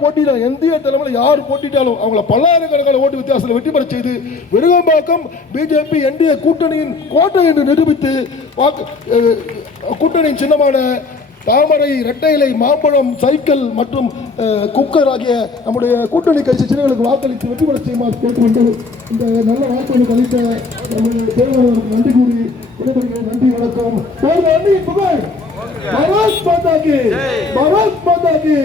போட்டியில இந்திய தலைமையில் யார் போட்டிட்டாலும் அவங்கள பல்லாயிரக்கணக்கான ஓட்டு வித்தியாசத்தில் வெற்றி பெற செய்து விருகம்பாக்கம் பிஜேபி என்டிஏ கூட்டணியின் கோட்டை என்று நிரூபித்து கூட்டணியின் சின்னமான தாமரை, இரட்டை இலை, மாம்பழம், சைக்கிள் மற்றும் குக்கர் ஆகிய நம்முடைய கூட்டணி கட்சி சின்னங்களுக்கு வாக்களித்து வெற்றி பெற செய்யுமாறு கேட்டுக்கொண்டு இந்த நல்ல வாய்ப்புகளுக்கு அளித்த நம்முடைய தேர்தலுக்கு நன்றி கூறி விடைபெறுகிறேன். நன்றி, வணக்கம். புகழ் பாரத் மாதா கி, பாரத் மாதா கி,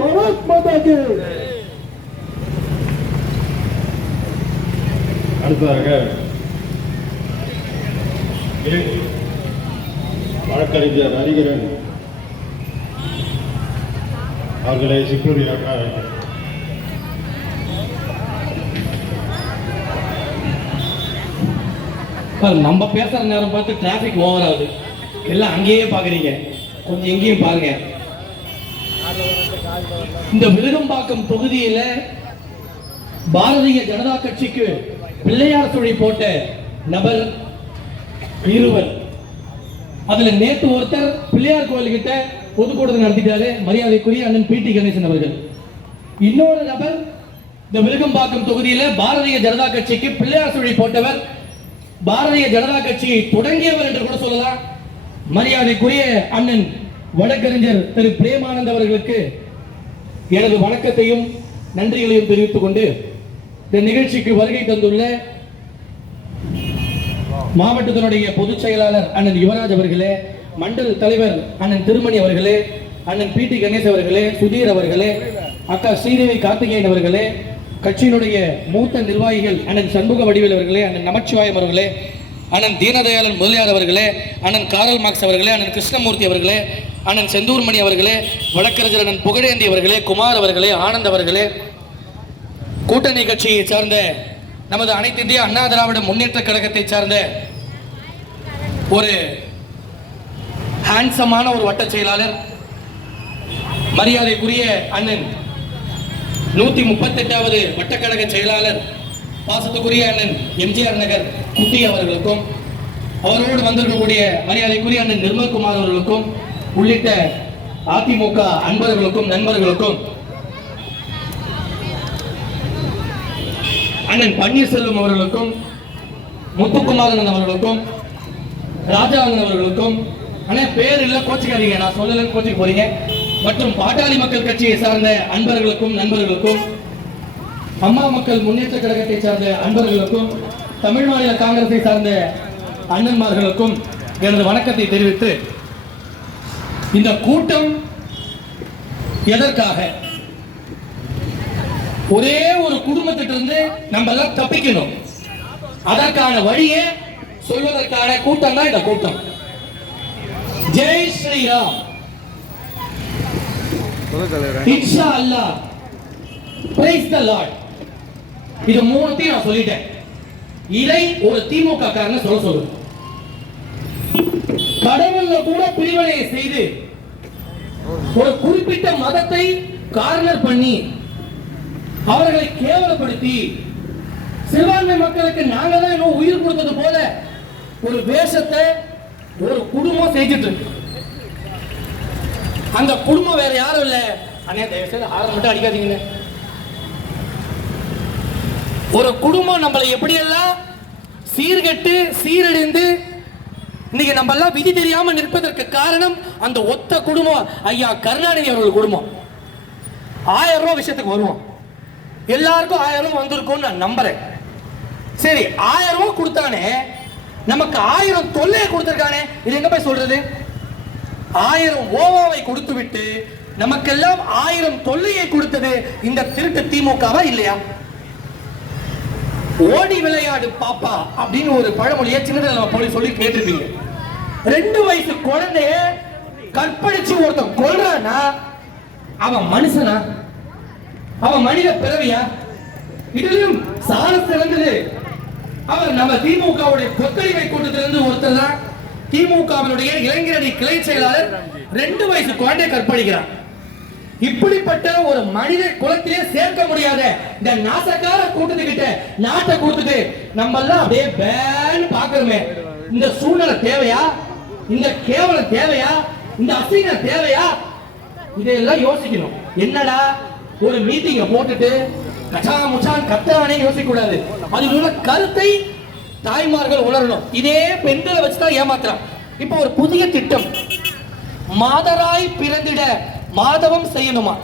பாரத் மாதா கி. அடுத்ததாக வழக்கறிஞர் ஹரிகரன் அவர்களை சிக்குரியாக நம்ம பேசுற நேரம் பார்த்து டிராபிக் ஓவர் ஆகுது. எல்லாம் அங்கேயே பாக்குறீங்க, கொஞ்சம் எங்கேயும் பாருங்க. இந்த விருகம்பாக்கம் தொகுதியில பாரதிய ஜனதா கட்சிக்கு பிள்ளையார் சுழி போட்ட நபர் இருவர். அதுல நேற்று ஒருத்தர் பிள்ளையார் கோயில் கிட்ட பொதுக்கூட்டத்தை நடத்திட்டாரு, மரியாதைக்குரிய அண்ணன் பி.டி. கணேசன் அவர்கள். இன்னொரு நபர் இந்த விருகம்பாக்கம் தொகுதியில பாரதிய ஜனதா கட்சிக்கு பிள்ளையார் சுழி போட்டவர், பாரதிய ஜனதா கட்சியை தொடங்கியவர் என்று கூட சொல்லலாம், மரியாதைக்குரிய அண்ணன் வழக்கறிஞர் திரு பிரேமானந்த் அவர்களுக்கு எனது வணக்கத்தையும் நன்றிகளையும் தெரிவித்துக் கொண்டு இந்த நிகழ்ச்சிக்கு வருகை தந்துள்ள மாவட்டத்தினுடைய பொதுச் செயலாளர் அண்ணன் யுவராஜ் அவர்களே, மண்டல தலைவர் அண்ணன் திருமணி அவர்களே, அண்ணன் பி.டி. கணேஷ் அவர்களே, சுதீர் அவர்களே, அக்கா ஸ்ரீதேவி கார்த்திகேயன் அவர்களே, கட்சியினுடைய மூத்த நிர்வாகிகள் அண்ணன் சண்முக வடிவேல் அவர்களே, அண்ணன் நமச்சிவாயம் அவர்களே, அண்ணன் தீனதயாளன் முதலியார் அவர்களே, அண்ணன் காரல் மார்க்ஸ் அவர்களே, அண்ணன் கிருஷ்ணமூர்த்தி அவர்களே, அண்ணன் செந்தூர்மணி அவர்களே, வழக்கறிஞர் அண்ணன் புகழேந்தி அவர்களே, குமார் அவர்களே, ஆனந்த் அவர்களே, கூட்டணி கட்சியை சார்ந்த நமது அனைத்து இந்திய அண்ணா திராவிட முன்னேற்ற கழகத்தை சார்ந்த ஒரு ஹேண்ட்ஸமான ஒரு வட்ட செயலாளர், மரியாதைக்குரிய அண்ணன் 138வது வட்டக்கழக செயலாளர் பாசத்துக்குரிய அண்ணன் எம்ஜிஆர் நகர் குட்டி அவர்களுக்கும், அவரோடு வந்திருக்கக்கூடிய மரியாதைக்குரிய அண்ணன் நிர்மல்குமார் அவர்களுக்கும், உள்ளிட்ட அதிமுக அன்பர்களுக்கும் நண்பர்களுக்கும், அண்ணன் பன்னீர்செல்வம் அவர்களுக்கும், முத்துக்குமாரன் அவர்களுக்கும், ராஜாங்கன் அவர்களுக்கும், ஆனா பேர் இல்ல கோச்சிக்காதீங்க, நான் சொல்லல கோச்சிக்கு போறீங்க, மற்றும் பாட்டாளி மக்கள் கட்சியை சார்ந்த அன்பர்களுக்கும் நண்பர்களுக்கும், அம்மா மக்கள் முன்னேற்ற கழகத்தை சார்ந்த அன்பர்களுக்கும், தமிழ் மாநில காங்கிரஸை சார்ந்த அண்ணன்மார்களுக்கும் எனது வணக்கத்தை தெரிவித்து, இந்த கூட்டம் எதற்காக? ஒரே ஒரு குடும்பத்திலிருந்து நம்ம எல்லாம் தப்பிக்கணும், அதற்கான வழியை சொல்வதற்கான கூட்டம் தான் இந்த கூட்டம். ஜெய் ஸ்ரீராம், இன்ஷா அல்லாஹ், பிரைஸ் தி லார்ட். இது மூணுத்தையும் நான் சொல்லிட்டேன். இதை ஒரு திமுக காரன சொல்ல கடவுள்ல கூட பிரிவினையை செய்து ஒரு குறிப்பிட்ட மதத்தை கார்னர் பண்ணி அவர்களை கேவலப்படுத்தி சிறுபான்மை மக்களுக்கு நாங்க தான் இன்னும் உயிர் கொடுத்தது போல ஒரு வேஷத்தை ஒரு குடும்பம் செஞ்சுட்டு இருக்கு. அந்த குடும்பம் வேற யாரும் இல்ல, அண்ணே தயவு செய்து ஆரம் மட்டும் அடிக்காதீங்க. ஒரு குடும்பம் நம்மளை எப்படியெல்லாம் சீர்கட்டு சீரழிந்து இன்னைக்கு நம்ம எல்லாம் விதி தெரியாம நிற்பதற்கு காரணம் அந்த ஒத்த குடும்பம் ஐயா கருணாநிதி அவர்கள் குடும்பம். 1000 ரூபாய் விஷயத்துக்கு வருவோம், எல்லாருக்கும் 1000 ரூபாய் வந்திருக்கும் நான் நம்புறேன். சரி, 1000 ரூபாய் கொடுத்தானே, நமக்கு 1000 தொல்லையை கொடுத்திருக்கானே, இது எங்க போய் சொல்றது? 1000 ஓவாவை கொடுத்து விட்டு நமக்கெல்லாம் 1000 தொல்லையை கொடுத்தது இந்த திருட்டு திமுகவா இல்லையா? ஓடி விளையாடு பாப்பா அப்படின்னு ஒரு பழமொழியை சின்னதில் நம்ம போய் சொல்லி கேட்டிருப்பீங்க. 2 வயசு குழந்தைய கற்பழிச்சு ஒருத்தன் கொல்றானா அவன் மனுஷனா? அவன் மனித பிறவியா? இதுலயும் சால சிறந்தது அவர் நம்ம திமுகவுடைய கொத்தடிமை கூட்டத்திலிருந்து ஒருத்தர் தான் திமுகவினுடைய இளைஞரணி கிளை செயலாளர் 2 வயசு குழந்தையை கற்பழிக்கிறார். இப்படிப்பட்ட ஒரு மனித குலத்திலே சேர்க்க முடியாத இந்த நாசக்கார கூட்டத்துக்கிட்ட நாட்டை கொடுத்துட்டு நம்ம எல்லாம் அப்படியே பேன்னு பாக்குறோமே, இந்த சூழ்நிலை தேவையா? இந்த கேவலம் தேவையா? இந்த அசிங்கம் தேவையா? இதையெல்லாம் யோசிக்கணும். என்னடா ஒரு மீட்டிங்க போட்டுட்டு கச்சா முச்சான் கத்தானே யோசிக்க கூடாது. அதில் உள்ள கருத்தை தாய்மார்கள் உணரணும். இதே பெண்களை வச்சுதான் ஏமாத்துறான். இப்போ ஒரு புதிய திட்டம், மாதராய் பிறந்திட மாதவம் செய்யணுமா?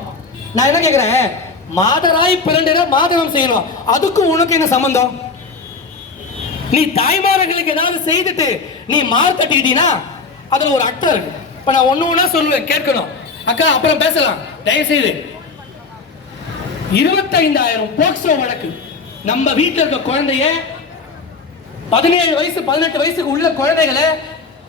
நான் என்ன கேக்குறேன், மாதராய் பிறந்திட மாதவம் செய்யணும், அதுக்கு உனக்கு என்ன சம்பந்தம்? நீ தாய்மார்களுக்கு ஏதாவது செய்துட்டு நீ மார் தட்டிக்கிட்டீங்கன்னா அதுல ஒரு அட்டை இருக்கு. இப்ப நான் ஒண்ணு ஒண்ணா சொல்லுவேன், கேட்கணும். அக்கா அப்புறம் பேசலாம் தயவு செய்து. 25,000 போக்சோ வழக்கு. நம்ம வீட்டில் இருக்க குழந்தைய 17 வயசு 18 வயசுக்கு உள்ள குழந்தைகளை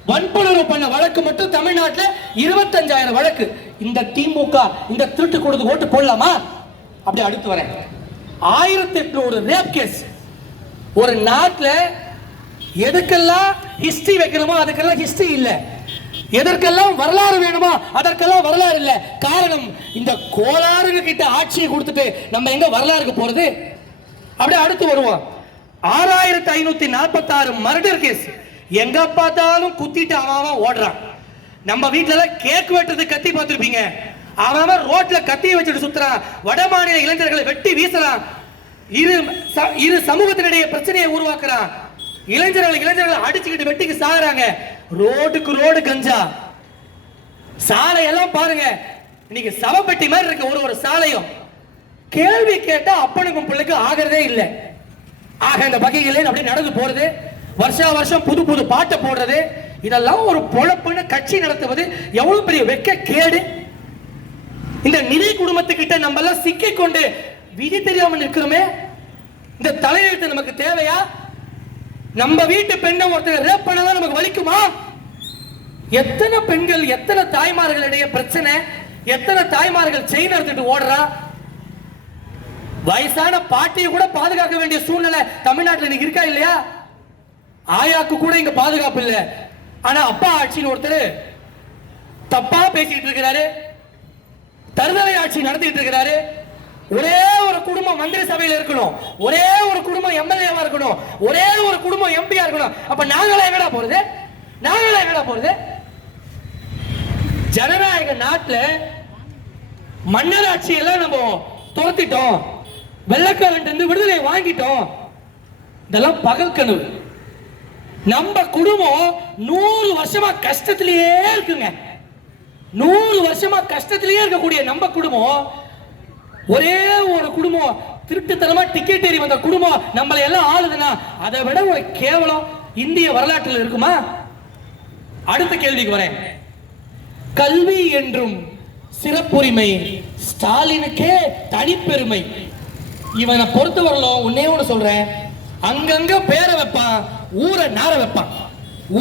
வன்புணர்வு பண்ண வழக்கு மட்டும் தமிழ்நாட்டில் 25,000 வழக்கு. இந்த திமுக இந்த திருட்டு கொடுத்து ஓட்டு போடலாமா? அப்படி அடுத்து வரேன். 1800 ரேப் கேஸ். ஒரு நாட்டில் எதுக்கெல்லாம் ஹிஸ்டரி வைக்கணுமோ அதுக்கெல்லாம் ஹிஸ்டரி இல்ல, எதற்கெல்லாம் வரலாறு வேணுமோ அதற்கெல்லாம் வரலாறு இல்ல. காரணம், இந்த கோளாறுங்க கிட்ட ஆட்சியை கொடுத்துட்டு நம்ம எங்க வரலாறுக்கு போறது? அப்படியே அடுத்து வருவோம். 6546 மர்டர் கேஸ். எங்க பார்த்தாலும் குத்திட்டு அவன் ஓடுறான். நம்ம வீட்டுல கேக் வெட்டுறது கத்தி பார்த்திருப்பீங்க, அவன் ரோட்ல கத்தியை வச்சுட்டு சுத்துறான். வட மாநில இளைஞர்களை வெட்டி வீசலாம். இரு சமூகத்தினுடைய பிரச்சனையை உருவாக்குறான். இளைஞர்கள் அடிச்சுக்கிட்டு வெட்டிக்கு சாகுறாங்க. ரோடுக்கு ரோடு கஞ்சா. சாலை எல்லாம் பாருங்க, இன்னைக்கு சவப்பெட்டி மாதிரி இருக்கு ஒரு சாலையும். கேள்வி கேட்டா அப்பனுக்கும் பிள்ளைக்கு ஆகிறதே இல்லை. ஆக இந்த பகைகளே அப்படியே நடந்து போறது, வருஷா வருஷம் புது புது பாட்டை போடுறது, இதெல்லாம் ஒரு பொழப்புன்னு கட்சி நடத்துவது எவ்வளவு பெரிய வெக்க கேடு. இந்த நிதி குடும்பத்துக்கிட்ட நம்ம எல்லாம் சிக்கிக் கொண்டு விதி தெரியாம நிற்கிறோமே. இந்த தலையெழுத்து நமக்கு தேவையா? நம்ம வீட்டு பெண்ணை ஒருத்தர் ரேப் பண்ணதான் நமக்கு வலிக்குமா? எத்தனை பெண்கள், எத்தனை தாய்மார்களுடைய பிரச்சனை, எத்தனை தாய்மார்கள் செயின் எடுத்துட்டு ஓடுறா. வயசான பாட்டியை கூட பாதுகாக்க வேண்டிய சூழ்நிலை தமிழ்நாட்டில் இன்னைக்கு இருக்கா இல்லையா? ஆயாக்கு கூட இங்க பாதுகாப்பு இல்லை. ஆனா அப்பா ஆட்சின்னு ஒருத்தர் தப்பா பேசிட்டு இருக்கிறாரு, தருதலை ஆட்சி நடத்திட்டு இருக்கிறாரு. ஒரே ஒரு குடும்பம் மந்திரி சபையில் இருக்கணும், ஒரே ஒரு குடும்பம் எம்எல்ஏவா இருக்கணும், ஒரே ஒரு குடும்பம் எம்பியா இருக்கணும். அப்ப நாங்களா எங்கடா போறது? நாங்களா எங்கடா போறது? ஜனநாயக நாட்டுல மன்னர் ஆட்சியெல்லாம் நம்ம துரத்திட்டோம், வெள்ளக்காரன் இருந்து விடுதலை வாங்கிட்டோம். இதெல்லாம் பகல் கனவு. நம்ம குடும்பம் 100 வருஷமா கஷ்டத்திலேயே இருக்குங்க. 100 வருஷமா கஷ்டத்திலேயே இருக்கக்கூடிய நம்ம குடும்பம், ஒரே ஒரு குடும்பம் திருட்டுத்தனமா டிக்கெட் ஏறி வந்த குடும்பம் நம்மளை எல்லாம் ஆளுதுன்னா அதை விட ஒரு கேவலம் இந்திய வரலாற்றில் இருக்குமா? அடுத்த கேள்விக்கு வரேன். கல்வி என்றும் சிறப்புரிமை ஸ்டாலினுக்கே தனிப்பெருமை. இவனை பொறுத்தவரையிலும் ஒன்னே ஒன்று சொல்றேன், அங்கங்க பேரை வைப்பான், ஊரை நார வைப்பான்.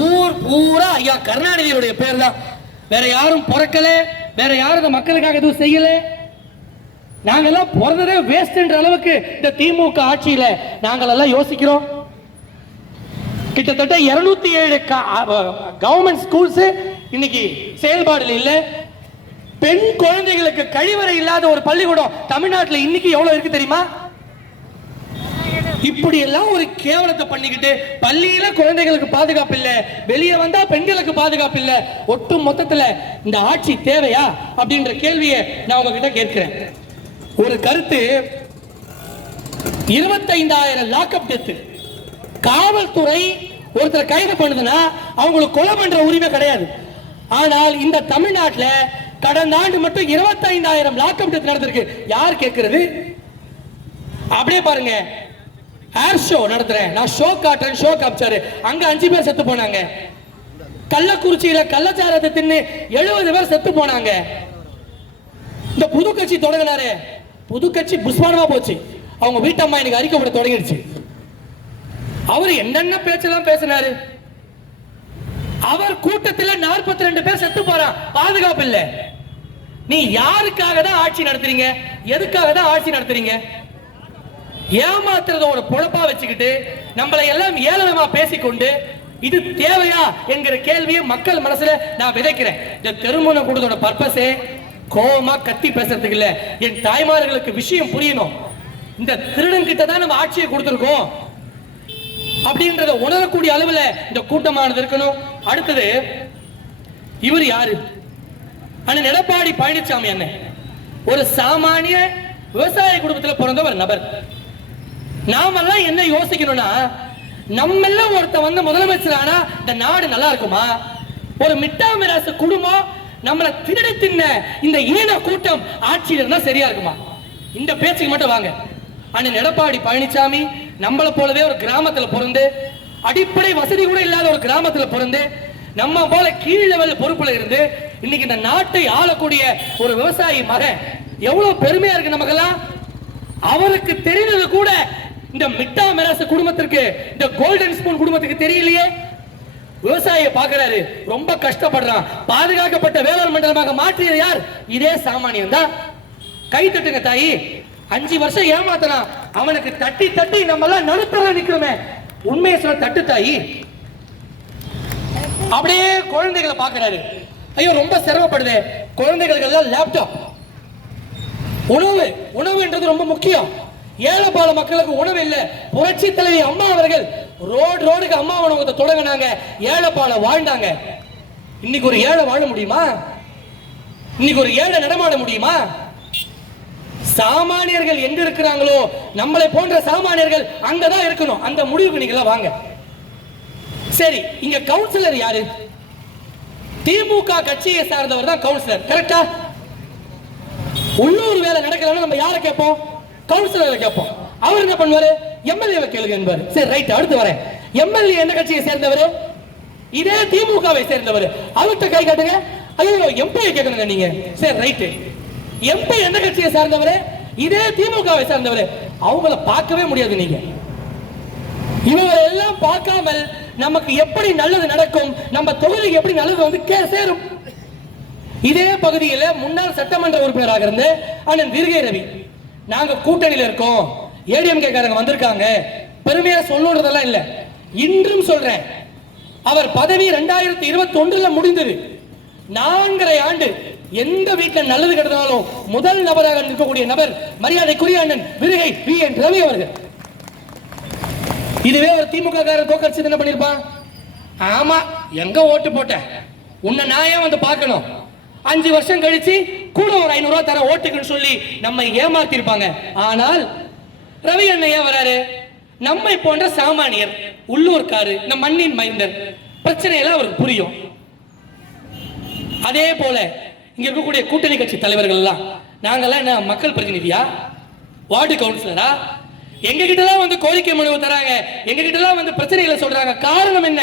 ஊர் பூரா ஐயா கருணாநிதியுடைய பேர் தான். வேற யாரும் பிறக்கல, வேற யாரும் இந்த மக்களுக்காக எதுவும் செய்யல. நாங்கெல்லாம் பிறந்ததே வேஸ்ட்ன்ற அளவுக்கு இந்த திமுக ஆட்சியில நாங்கள் எல்லாம் யோசிக்கிறோம். கிட்டத்தட்ட 207 கவர்மெண்ட் ஸ்கூல்ஸ் இன்னைக்கு செயல்பாடுல இல்ல. பெண் குழந்தைகளுக்கு கழிவறை இல்லாத ஒரு பள்ளிக்கூடம் தமிழ்நாட்டில் இன்னைக்கு எவ்வளவு இருக்கு தெரியுமா? இப்படி எல்லாம் ஒரு கேவலத்தை பண்ணிக்கிட்டு பள்ளியில குழந்தைகளுக்கு பாதுகாப்பு இல்ல, வெளியே வந்தா பெண்களுக்கு பாதுகாப்பு இல்ல. ஒட்டு மொத்தத்துல இந்த ஆட்சி தேவையா அப்படின்ற கேள்வியை நான் உங்ககிட்ட கேட்கிறேன். ஒரு கருத்து, 25,000 லாக்அப் டெத். காவல்துறை ஒருத்தர் கைது பண்ணுதுன்னா அவங்களுக்கு கொலை பண்ற உரிமை கிடையாது. ஆனால் இந்த தமிழ்நாட்டில் கடந்த ஆண்டு மட்டும் 25,000 லாக்அப் டெத் நடந்திருக்கு. யார் கேட்கிறது? அப்படியே பாருங்க, ஏர் ஷோ நடத்துறேன், நான் ஷோ காட்டுறேன், ஷோ காமிச்சாரு, அங்க 5 பேர் செத்து போனாங்க. கள்ளக்குறிச்சியில கள்ளச்சாரத்தை தின்னு 70 பேர் செத்து போனாங்க. இந்த புது கட்சி தொடங்கினாரு, புது கட்சி புஷ்பானமா போச்சு. அவங்க வீட்டம்மா எனக்கு அறிக்கை விட தொடங்கிடுச்சு. அவர் என்னென்ன பேச்செல்லாம் பேசினாரு. அவர் கூட்டத்தில் 42 பேர் செத்து போறான், பாதுகாப்பு இல்ல. நீ யாருக்காக தான் ஆட்சி நடத்துறீங்க? எதுக்காக தான் ஆட்சி நடத்துறீங்க? ஏமாத்துறத ஒரு பொழப்பா வச்சுக்கிட்டு நம்மளை எல்லாம் ஏளனமா பேசிக்கொண்டு இது தேவையா என்கிற கேள்வியை மக்கள் மனசுல நான் விதைக்கிறேன். இந்த திருமண கூட்டத்தோட பர்பஸே கோவமா கத்தி பேசுறதுக்கு இல்ல, என் தாய்மார்களுக்கு விஷயம் புரியணும். இந்த திருடன் கிட்ட தான் நம்ம ஆட்சியை கொடுத்திருக்கோம் அப்படின்றத உணரக்கூடிய அளவுல இந்த கூட்டமானது இருக்கணும். அடுத்தது, இவர் யாரு? அண்ணன் எடப்பாடி பழனிசாமி அண்ணன் ஒரு சாமானிய விவசாய குடும்பத்தில் பிறந்த ஒரு நபர். நாமெல்லாம் என்ன யோசிக்கணும்னா, நம்ம எல்லாம் ஒருத்த வந்து முதலமைச்சர் ஆனா இந்த நாடு நல்லா இருக்குமா? ஒரு மிட்டா மிராசு குடும்பம் நம்மளை திருடி தின்ன இந்த ஈன கூட்டம் ஆட்சியில் இருந்தா சரியா இருக்குமா? இந்த பேச்சுக்கு மட்டும் வாங்க. அண்ணன் எடப்பாடி பழனிசாமி நம்மளை போலவே ஒரு கிராமத்தில் பிறந்து, அடிப்படை வசதி கூட இல்லாத ஒரு கிராமத்தில் பிறந்து, நம்ம போல கீழ் லெவல் பொறுப்புல இருந்து இன்னைக்கு இந்த நாட்டை ஆளக்கூடிய ஒரு விவசாயி மகன் எவ்வளவு பெருமையா இருக்கு நமக்கெல்லாம். அவருக்கு தெரிந்தது கூட இந்த மிட்டா மிராசு குடும்பத்திற்கு, இந்த கோல்டன் ஸ்பூன் குடும்பத்துக்கு தெரியலையே. விவசாயியை பார்க்கிறாரு, ரொம்ப கஷ்டப்படுறான். பாதுகாக்கப்பட்ட வேளாண் மண்டலமாக மாற்றியது யார்? இதே சாமானியன் தான். கை தட்டுங்க தாயி. 5 வருஷம் ஏமாத்தனா அவனுக்கு தட்டி தட்டி நம்ம எல்லாம் நடுத்தர நிக்கிறோமே. உண்மையை சொல்ல தட்டு தாயி. அப்படியே குழந்தைகளை பார்க்கிறாரு. ஐயோ ரொம்ப சிரமப்படுது. குழந்தைகளுக்கு எல்லாம் லேப்டாப். உணவுன்றது ரொம்ப முக்கியம். ஏழை பால மக்களுக்கு உணவு இல்லை. புரட்சி தலைவி அம்மா அவர்கள் ரோடுக்கு அம்மா உணவகத்தை தொடங்கினாங்க. ஏழை பால வாழ்ந்தாங்க. இன்னைக்கு ஒரு ஏழை வாழ முடியுமா? இன்னைக்கு ஒரு ஏழை நடமாட முடியுமா? சாமானியர்கள் எங்க இருக்கிறாங்களோ நம்மளை போன்ற சாமானியர்கள் அங்கதான் இருக்கணும். அந்த முடிவுக்கு நீங்க வாங்க. சரி, இங்க கவுன்சிலர் யாரு? திமுக கட்சியை சார்ந்தவர் தான் கவுன்சிலர். கரெக்டா? உள்ளூர் வேலை நடக்கலன்னா நம்ம யாரை கேட்போம்? கவுன்சிலரை கேட்போம். அவர் என்ன பண்ணுவாரு? எம்எல்ஏவை கேளுங்க என்பாரு. சரி ரைட், அடுத்து வரேன். எம்எல்ஏ என்ன கட்சியை சேர்ந்தவர்? இதே திமுகவை சேர்ந்தவர். அவர்கிட்ட கை காட்டுங்க. ஐயோ எம்பி கேட்கணுங்க நீங்க. சரி ரைட். எம்பி எந்த கட்சியை சார்ந்தவர்? இதே திமுகவை சார்ந்தவர். அவங்கள பார்க்கவே முடியாது நீங்க. இவங்க எல்லாம் பார்க்காமல் நமக்கு எப்படி நல்லது நடக்கும், நம்ம தொகுதிக்கு எப்படி நல்லது வந்து சேரும்? இதே பகுதியில் முன்னாள் சட்டமன்ற உறுப்பினராக இருந்து அண்ணன் விருகை ரவி, நாங்க கூட்டணியில் இருக்கோம், ஏடிஎம்கே காரங்க வந்திருக்காங்க, பெருமையா சொல்லணுன்றதெல்லாம் இல்ல, இன்றும் சொல்றேன். அவர் பதவி 2021 முடிந்தது. 4.5 ஆண்டு எந்த வீட்டில் நல்லது கெடுத்தாலும் முதல் நபராக இருக்கக்கூடிய நபர் மரியாதைக்குரிய அண்ணன் விருகை வி.என். ரவி அவர்கள். இதுவே ஒரு திமுக காரர் தோக்கடிச்சு என்ன பண்ணிருப்பான்? ஆமா, எங்க ஓட்டு போட்ட உன்னை நான் ஏன் வந்து பார்க்கணும், 5 வருஷம் கழிச்சு கூட ஒரு 500 ரூபாய் தர ஓட்டுக்குன்னு சொல்லி நம்ம ஏமாத்தி இருப்பாங்க. ஆனால் ரவி அண்ணையா வராரு, நம்மை போன்ற சாமானியர், உள்ளூர்காரு, இந்த மண்ணின் மைந்தர், பிரச்சனை எல்லாம் அவருக்கு புரியும். அதே போல இங்க இருக்கக்கூடிய கூட்டணி கட்சி தலைவர்கள் எல்லாம், நாங்கெல்லாம் என்ன மக்கள் பிரதிநிதியா, வார்டு கவுன்சிலரா? எங்க கிட்ட எல்லாம் வந்து கோரிக்கை மனு தராங்க, எங்க கிட்ட எல்லாம் வந்து பிரச்சனைகளை சொல்றாங்க. காரணம் என்ன?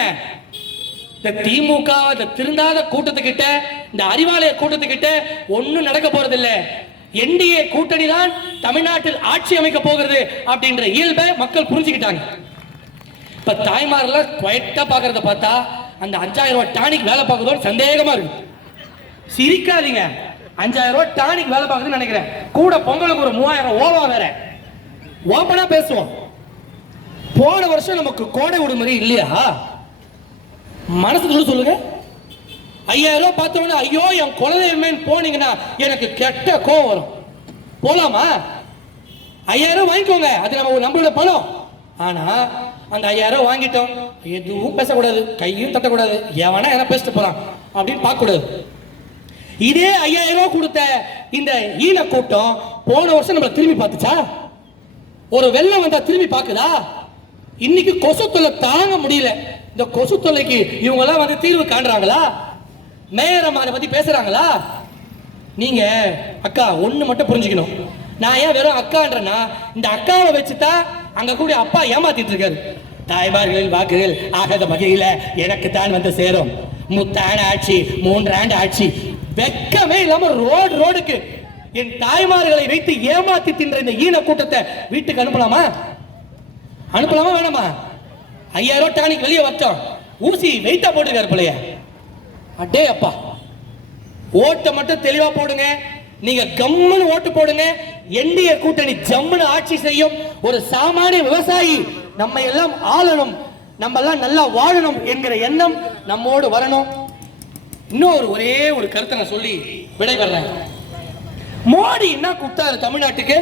இந்த திமுக, இந்த திருந்தாத கூட்டத்துக்கிட்ட, இந்த அறிவாலய கூட்டத்துக்கிட்ட ஒன்னும் நடக்க போறது இல்ல. என்டிஏ கூட்டணி தான் தமிழ்நாட்டில் ஆட்சி அமைக்க போகிறது அப்படின்ற இயல்பை மக்கள் புரிஞ்சுக்கிட்டாங்க. இப்ப தாய்மாரெல்லாம் குவைட்டா பாக்குறத பார்த்தா அந்த 5000 ரூபாய் டானிக் வேலை பார்க்குறதோட சந்தேகமா இருக்கு. சிரிக்காதீங்க, 5000 ரூபாய் டானிக் வேலை பார்க்குதுன்னு நினைக்கிறேன். கூட பொங்கலுக்கு ஒரு 3000 ஓவா வேற. ஓப்பனா பேசுவோம். போன வருஷம் நமக்கு கோடை விடுமுறை இல்லையா? மனசுக்கு சொல்லுங்க. 5000 ரூபாய் பார்த்தோன்னா ஐயோ என் குலதெய்வமேன்னு போனீங்கன்னா எனக்கு கெட்ட கோவம் வரும். போலாமா? 5000 ரூபாய் வாங்கிக்கோங்க, அது நம்மளோட பணம். ஆனா அந்த 5000 ரூபாய் வாங்கிட்டோம், எதுவும் பேசக்கூடாது, கையும் தட்டக்கூடாது, எவனா என்ன பேசிட்டு போறான் அப்படின்னு பார்க்க கூடாது. இதே 5000 ரூபாய் கொடுத்த இந்த ஈன கூட்டம் போன வருஷம் நம்மளை திரும்பி பார்த்துச்சா? ஒரு வெள்ளம் வந்தா திரும்பி பார்க்குதா? இன்னைக்கு கொசு தொல்லை தாங்க முடியல. இந்த கொசு தொல்லைக்கு இவங்க எல்லாம் வந்து தீர்வு காண்றாங்களா? மேயர் அம்மா பத்தி பேசுறாங்களா? நீங்க அக்கா ஒண்ணு மட்டும் புரிஞ்சுக்கணும். நான் ஏன் வெறும் அக்கான்றேன்னா, இந்த அக்காவை வச்சுதான் அங்க கூட அப்பா ஏமாத்திட்டு இருக்காரு. தாய்மார்களின் வாக்குகள் ஆகாத வகையில எனக்கு தான் வந்து சேரும். முத்தான ஆட்சி, 3 ஆண்டு ஆட்சி, வெக்கமே இல்லாம ரோடுக்கு என் தாய்மார்களை வைத்து ஏமாத்தி தின்ற இந்த ஈன கூட்டத்தை வீட்டுக்கு அனுப்பலாமா? அனுப்பலாமா வேணாமா? 5000 ரூபாய் டானிக் வெளியே வச்சோம், ஊசி வெயிட்டா போட்டுருக்காரு பிள்ளைய. அடே அப்பா, ஓட்டை மட்டும் தெளிவா போடுங்க. நீங்க கம்முன்னு ஓட்டு போடுங்க. என்டிஏ கூட்டணி ஜம்முன்னு ஆட்சி செய்யும். ஒரு சாமானிய விவசாயி நம்ம எல்லாம் ஆளணும், நம்ம எல்லாம் நல்லா வாழணும் என்கிற எண்ணம் நம்மோடு வரணும். இன்னும் ஒரே ஒரு கருத்தை நான் சொல்லி விடைபெறேன். மோடி என்ன கொடுத்தாரு தமிழ்நாட்டுக்கு?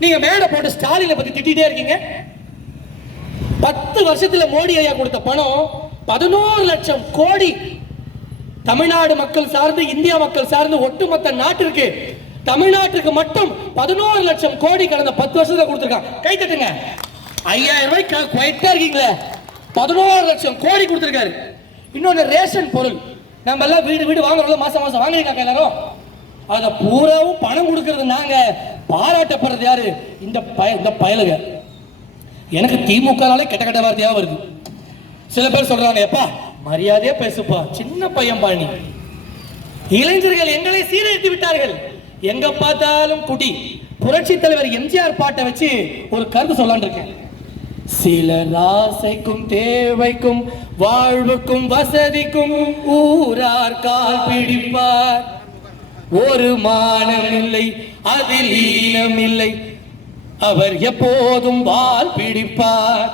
நீங்க மேடை போட்டு ஸ்டாலினை பத்தி திட்டிட்டே இருக்கீங்க. 10 வருஷத்துல மோடி ஐயா கொடுத்த பணம் 11 லட்சம் கோடி. தமிழ்நாடு மக்கள் சார்ந்து, இந்தியா மக்கள் சார்ந்து, ஒட்டுமொத்த நாட்டிற்கு தமிழ்நாட்டுக்கு மட்டும் 11 லட்சம் கோடி கடந்த 10 வருஷத்துல கொடுத்திருக்காங்க. கை தட்டுங்க. 5000 ரூபாய்க்கு குவைட்டா இருக்கீங்களே, 11 லட்சம் கோடி கொடுத்திருக்காரு. இன்னொன்னு ரேஷன் பொருள், நம்ம எல்லாம் வீடு வீடு வாங்குறோம், மாசம் மாசம் வாங்குறீங்க எல்லாரும், அத பூராவும் பணம் கொடுக்கறது நாங்க, பாராட்டப்படுறது யாரு? இந்த பயலுக. எனக்கு திமுகனாலே கெட்ட கெட்ட வார்த்தையா வருது. சில பேர் சொல்றாங்க, எப்பா மரியாதையா பேசுப்பா, சின்ன பையன் பாணி. இளைஞர்கள் எங்களை சீரழித்து விட்டார்கள், எங்க பார்த்தாலும் குடி. புரட்சி தலைவர் எம்ஜிஆர் பாட்டை வச்சு ஒரு கருத்து சொல்லலான்னு இருக்கேன். சில ஆசைக்கும் தேவைக்கும் வாழ்வுக்கும் வசதிக்கும் ஊரார் கால் பிடிப்பார், ஒரு மானம் இல்லை அதில் ஈனம் இல்லை, அவர் எப்போதும் வால் பிடிப்பார்.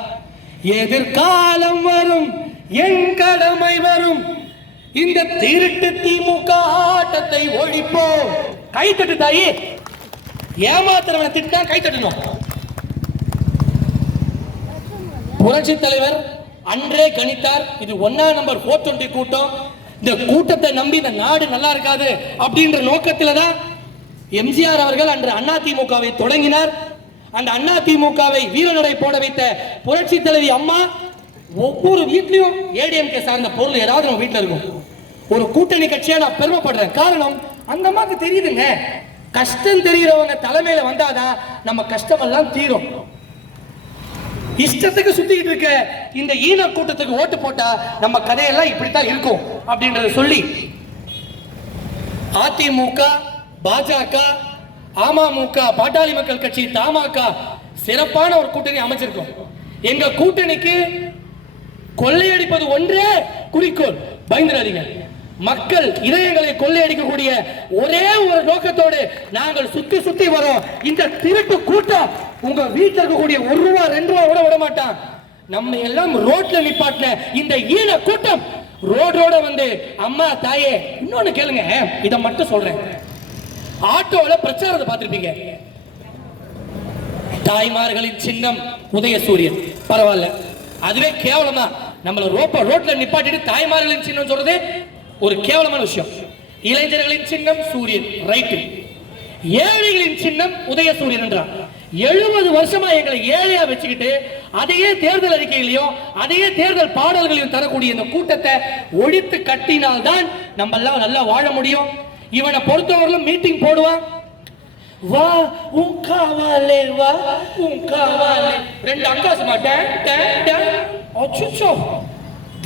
எதிர்காலம் வரும், என் கடமை வரும், இந்த திருட்டு திமுக ஆட்டத்தை ஒழிப்போம். கை தட்டு தாயி, ஏமாத்துறவனை திட்டா கை தட்டணும். புரட்சி தலைவர் அன்றே கணித்தார், இது 1ஆம் நம்பர் 420 கூட்டம். இந்த கூட்டத்தை நம்பி இந்த நாடு நல்லா இருக்காது அப்படின்ற நோக்கத்தில் தான் எம்ஜிஆர் அவர்கள் அன்று அதிமுகவை தொடங்கினார். அந்த அதிமுகவை வீரநடை போட வைத்த புரட்சி தலைவி அம்மா, ஒவ்வொரு வீட்லயும் ஏடிஎம்கே சார்ந்த பொருள் ஏதாவது நம்ம வீட்டில் இருக்கும். ஒரு கூட்டணி கட்சியா நான் பெருமைப்படுறேன். காரணம், அந்த அம்மாக்கு தெரியுதுங்க, கஷ்டம் தெரிகிறவங்க தலைமையில வந்தாதான் நம்ம கஷ்டமெல்லாம் தீரும். இஷ்டத்துக்கு சுத்திக்கிட்டு இருக்க இந்த ஈன கூட்டத்துக்கு ஓட்டு போட்டா நம்ம கதையெல்லாம் இப்படித்தான் இருக்கும் அப்படின்றத சொல்லி அதிமுக, பாஜக, அமமுக, பாட்டாளி மக்கள் கட்சி, தமாக சிறப்பான ஒரு கூட்டணி அமைச்சிருக்கோம். எங்க கூட்டணிக்கு கொள்ளையடிப்பது ஒன்றே குறிக்கோள். பயந்துடாதீங்க. மக்கள் இதயங்களை கொள்ளையடிக்கக்கூடிய ஒரே ஒரு நோக்கத்தோடு நாங்கள் சுத்தி சுத்தி வரோம். இந்த திருட்டு கூட்டம் உங்க வீட்டில் இருக்கக்கூடிய 1 ரூபா 2 ரூபா கூட விட மாட்டான். நம்ம எல்லாம் ரோட்ல நிப்பாட்டின இந்த ஈன கூட்டம் ரோடோட வந்து, அம்மா தாயே, இன்னொன்னு கேளுங்க, இதை மட்டும் சொல்றேன். ஆட்டோல பிரச்சாரத்தை பார்த்திருப்பீங்க. தாய்மார்களின் சின்னம் உதயசூரியன், பரவாயில்ல, அதுவே கேவலமா. நம்மள ரோட்ல நிப்பாட்டிட்டு தாய்மார்களின் சின்னம் சொல்றது ஒரு கேவலமான விஷயம். இளைஞர்களின் சின்னம் சூரியன், ரைட்டு. ஏழைகளின் சின்னம் உதயசூரியன் என்றார். 70 வருஷமா எங்களை ஏழையா வச்சுக்கிட்டு அதையே தேர்தல் அறிக்கையிலையும் அதையே தேர்தல் பாடல்களையும் தரக்கூடிய இந்த கூட்டத்தை ஒழித்து கட்டினால்தான் நம்ம எல்லாம் நல்லா வாழ முடியும். இவனை பொறுத்தவரையிலும் மீட்டிங் போடுவான், வா உன் காவாலே, வா உன் காவாலே, 2 அங்காசு மாட்டேன். அச்சோ,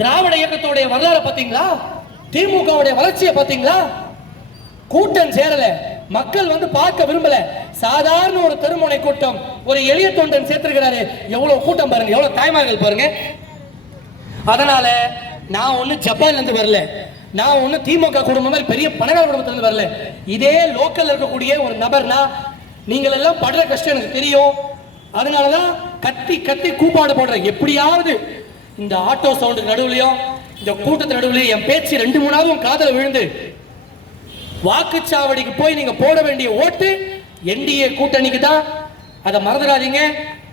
திராவிட இயக்கத்தோடைய வரலாறு பாத்தீங்களா? திமுகவுடைய வளர்ச்சியை பாத்தீங்களா? கூட்டம் சேரல, மக்கள் வந்து பார்க்க விரும்பல. சாதாரண ஒரு தெருமுனை கூட்டம், ஒரு எளிய தொண்டன் சேர்த்திருக்கிறாரு. எவ்வளவு கூட்டம் பாருங்க, எவ்வளவு தாய்மார்கள் பாருங்க. அதனால நான் ஒண்ணு ஜப்பான்ல இருந்து வரல, நான் ஒண்ணு திமுக குடும்பம் மாதிரி பெரிய பணக்கார குடும்பத்துல இருந்து வரல. இதே லோக்கல்ல இருக்கக்கூடிய ஒரு நபர்னா நீங்கள் எல்லாம் படுற கஷ்டம் எனக்கு தெரியும். அதனாலதான் கத்தி கத்தி கூப்பாடு போடுறேன். எப்படியாவது இந்த ஆட்டோ சவுண்டுக்கு நடுவுலையும் இந்த கூட்டத்து நடுவுலையும் என் பேச்சு 2-3 காதல விழுந்து வாக்குச்சாவடிக்கு போய் நீங்க போட வேண்டிய ஓட்டு என்டிஏ கூட்டணிக்கு தான். அதை மறந்துடாதீங்க.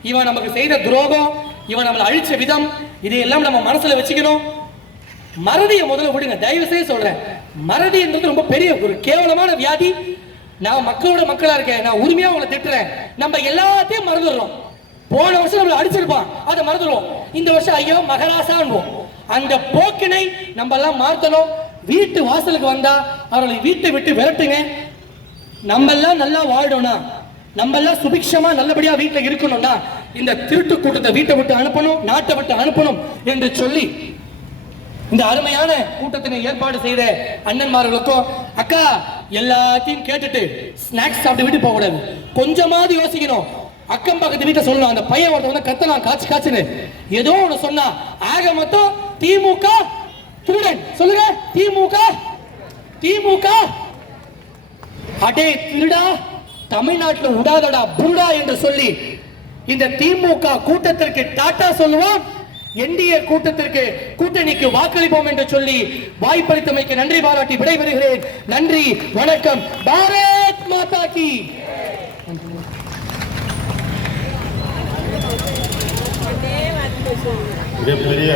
இவன் நமக்கு செய்த துரோகம், இவன் நம்மளை அழிச்ச விதம், இதையெல்லாம் நம்ம மனசுல வச்சுக்கணும். மறதியை முதல்ல விடுங்க, தயவு செய்து சொல்றேன். மறதி என்பது ரொம்ப பெரிய ஒரு கேவலமான வியாதி. நான் மக்களோட மக்களா இருக்கேன், நான் உரிமையா உங்களை திட்டுறேன். நம்ம எல்லாத்தையும் மறந்துடுறோம். போன வருஷம் நம்மளை அடிச்சிருப்பான், அதை மறந்துடுவோம். இந்த வருஷம் ஐயோ மகராசான்போம். அந்த போக்கினை நம்ம எல்லாம் மாற்றணும். வீட்டு வாசலுக்கு வந்தா அவர்களை வீட்டை விட்டு விரட்டுங்க. நம்ம எல்லாம் நல்லா வாழணும்னா, நம்ம எல்லாம் சுபிக்ஷமா நல்லபடியா வீட்டில் இருக்கணும்னா இந்த திருட்டு கூட்டத்தை வீட்டை விட்டு அனுப்பணும், நாட்டை விட்டு அனுப்பணும் என்று சொல்லி இந்த அருமையான கூட்டத்தினை ஏற்பாடு செய்த அண்ணன்மார்களுக்கும், அக்கா எல்லாத்தையும் கேட்டுட்டு ஸ்நாக்ஸ் சாப்பிட்டு வீட்டு போக கூடாது, கொஞ்சமாவது யோசிக்கணும். அக்கம் பக்கத்து வீட்டை சொல்லணும், அந்த பையன் ஒருத்த வந்து கத்தலாம் காய்ச்சி காய்ச்சுன்னு ஏதோ ஒன்று சொன்னா ஆக மொத்தம் திமுக திருடன். சொல்லுங்க, திமுக திமுக அடே திருடா, தமிழ்நாட்டில் உடாதடா புருடா என்று சொல்லி இந்த திமுக கூட்டத்திற்கு டாட்டா சொல்லுவோம். என்டிஏ கூட்டத்திற்கு கூட்டணிக்கு வாக்களிப்போம் என்று சொல்லி வாய்ப்பளித்தமைக்கு நன்றி பாராட்டி விடைபெறுகிறேன். நன்றி, வணக்கம். பாரத் மாதா கி. மிகப்பெரிய